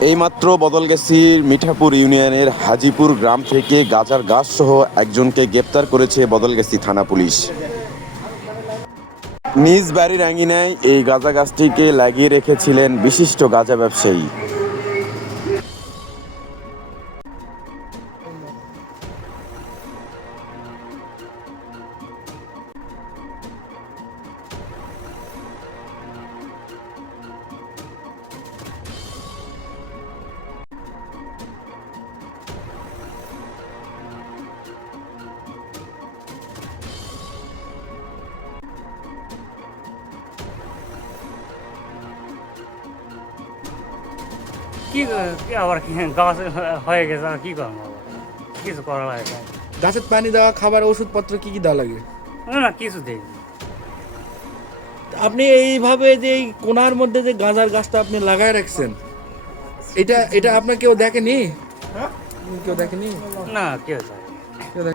এইমাত্র গেছি মিঠাপুর ইউনিয়নের হাজিপুর গ্রাম থেকে গাজার গাছ সহ একজনকে গ্রেপ্তার করেছে বদলগেছি থানা পুলিশ। নিজ বাড়ির আঙিনায় এই গাঁজা গাছটিকে লাগিয়ে রেখেছিলেন বিশিষ্ট গাঁজা ব্যবসায়ী। কি কি আবার কি গাছ হয়ে গেছে আর কি করব? কিছু করা লাগে। গাছের পানি দেওয়া খাবার ওষুধপত্র কি কি দেওয়া লাগে? না না কিছু দেই আপনি এইভাবে যে এই কোনার মধ্যে যে গাঁজার গাছটা আপনি লাগায় রাখছেন এটা এটা আপনার কেউ দেখেনি? কেউ দেখেনি? না কেউ চাই কেউ দেখে-